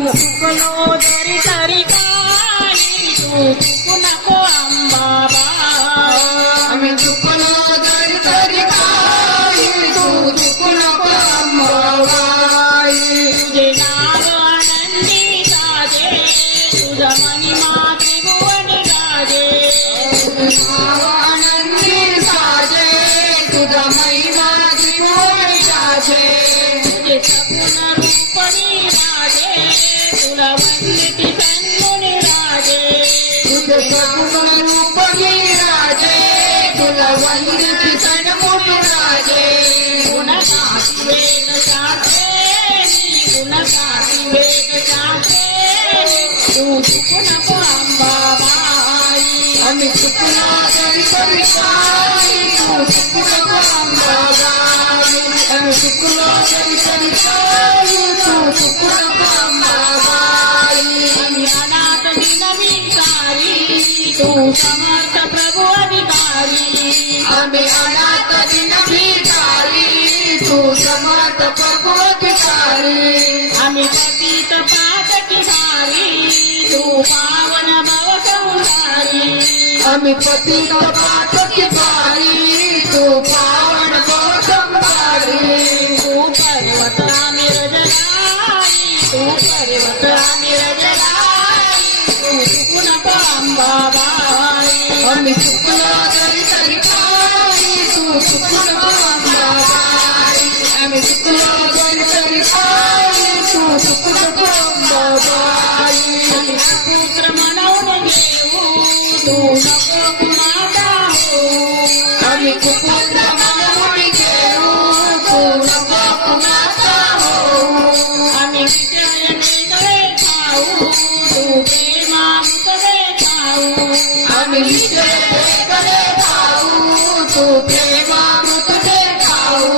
चुकलो तरी तरी काही तू चुकू नको अंबाबाई आम्ही चुकलो तरी तरी काही तू चुकू नको अंबाबाई तुझे नाव आनंदी साजे तुझा महिमा त्रिभुवन गाजे नाव आनंदी साजे तुझा महिमा त्रिभुवन गाजे तुझे सगुण रूपणी राजे तुला वंदिती सन्मुनी राजे तुझे सगुण रूपणी राजे तुला वंदिती सन्मुनी राजे गुणगाती वेद गाते गुणगाती वेद गाते तू चुकू नको अंबाबाई आम्ही चुकलो तरी तरी काही तू चुकू नको अंबाबाई आम्ही चुकलो तरी तरी काही तू चुकू नको अंबाबाई आम्ही अनाथ दिनविकारी तू समर्थ प्रभु अधिकारी आम्ही अनाथ दिन भिकारी तू समर्थ प्रभु भिकारी आम्ही पतित पातकी भारी तू पावन भव संसारी आम्ही पतित पातकी भारी तू पावन भव संसारी तू पर्वत आम्ही रजलाई तू पर्वत आम्ही रजलाई तू चुकू नको अंबाबाई आम्ही चुकलो तरी तरी काही तू चुकू नको अंबाबाई आम्ही चुकलो तरी तरी काही तू चुकू नको अंबाबाई पुत्र म्हणून घेऊ तू नको कुमाता हो आम्ही कुपुत्र म्हणून घेऊ तू नको कुणाचा हो आम्ही विजयने गळे खाऊ तू प्रेमामृतले खाऊ आम्ही विजय करे खाऊ तू प्रेमामृत दे खाऊ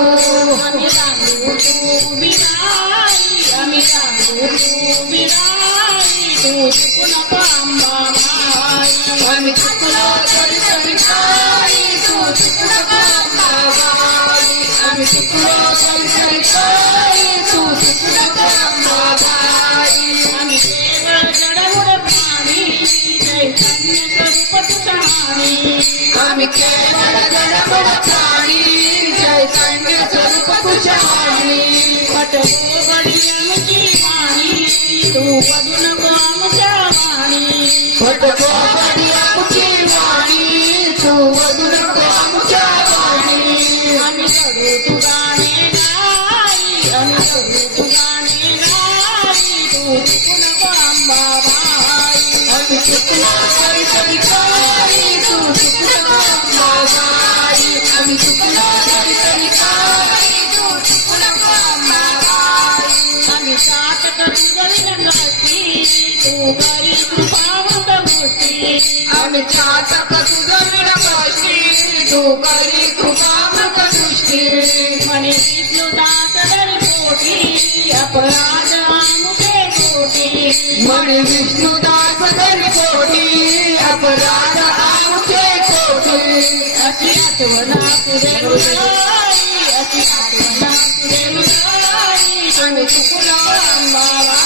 आम्ही सांगू तू बिराई आम्ही सांगू तू बिराई तू चुकू नको अंबाबाई आम्ही चुकलो तरी तरी काही तू चुकू नको अंबाबाई आम्ही चुकलो तरी तरी काही तू चुकू नको अंबाबाई आम्ही केवळ जडमुड प्राणी चैतन्य स्वरूप तुझाणी आम्ही केवळ जडबड प्राणी चैतन्य स्वरूप तुझाणी पटवो बडी आमची वाणी तू वधू नको आमच्या वाणी भटकोबडी आमची वाणी तू वधू नको आमच्या वाणी आम्ही करू तू गाणे गाई आम्ही करू तू गाणे गाई तू चुकू नको अंबाबाई आम्ही चुकलो तरी तरी काही तू चुकू नको अंबाबाई आम्ही चुकलो तरी तरी काही तू चुकू नको अंबाबाई आम्ही सात तुझं विनंती तू करी कृपावंत गोष्टी आम्ही चातक तुझं विनवशी तू करी कृपामृत दृष्टी म्हणे विष्णुदास दरी पोटी अपराध आमुखे कोटी म्हणे विष्णुदास तरी कोटी अपराध आमचे कोटी अशी आठवण तुझे हृदय अशी आठवण तुझे हृदय आम्ही चुकलो अंबाबाई